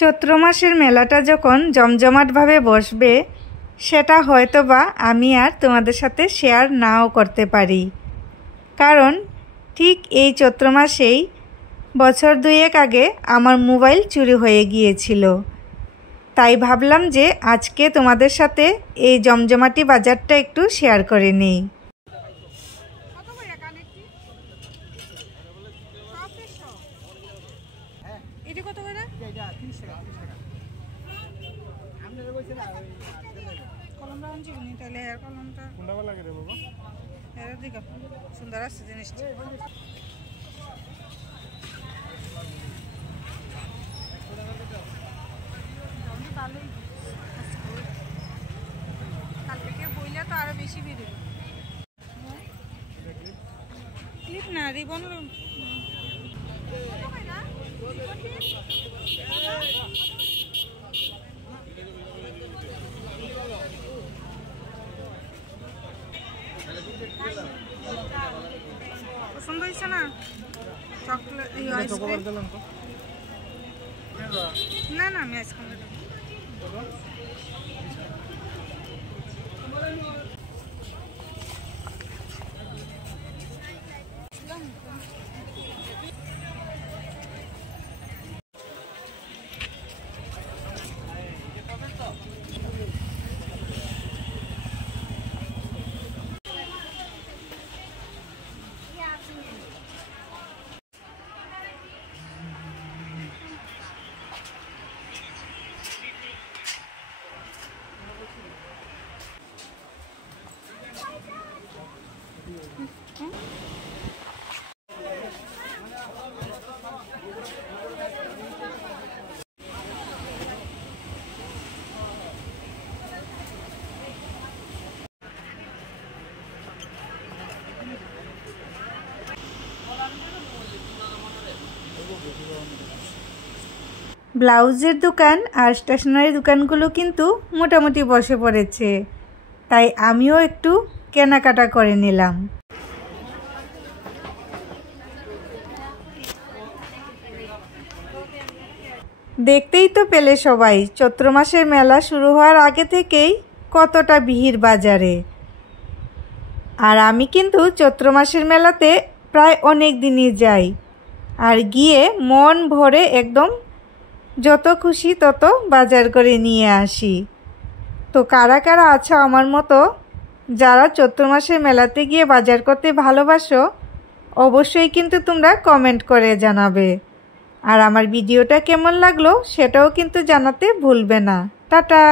চৈত্র মাসের মেলাটা যখন জমজমাটভাবে বসবে সেটা হয়তোবা আমি আর তোমাদের সাথে শেয়ার নাও করতে পারি, কারণ ঠিক এই চৈত্র মাসেই বছর দুয়েক আগে আমার মোবাইল চুরি হয়ে গিয়েছিল। তাই ভাবলাম যে আজকে তোমাদের সাথে এই জমজমাটি বাজারটা একটু শেয়ার করে নিই। সুন্দর আছে জিনিসটা। কালকে বইলে তো আরো বেশি বেরোবে। ক্লিপ না, রিবন। পছন্দ হয়েছে না? চকলেট আইসক্রিম না না, আমি আইসক্রিম দেবো। ব্লাউজের দোকান আর স্টেশনারি দোকানগুলো কিন্তু মোটামুটি বসে পড়েছে, তাই আমিও একটু কেনাকাটা করে নিলাম। দেখতেই তো পেলে সবাই, চৈত্র মাসের মেলা শুরু হওয়ার আগে থেকেই কতটা ভিড় বাজারে। আর আমি কিন্তু চৈত্র মাসের মেলাতে প্রায় অনেক দিনই যাই, আর গিয়ে মন ভরে একদম যত খুশি তত বাজার করে নিয়ে আসি। তো কারা কারা আছো আমার মতো যারা চৈত্র মাসের মেলাতে গিয়ে বাজার করতে ভালোবাসো, অবশ্যই কিন্তু তোমরা কমেন্ট করে জানাবে। আর আমার ভিডিওটা কেমন লাগলো সেটাও কিন্তু জানাতে ভুলবে না। টাটা।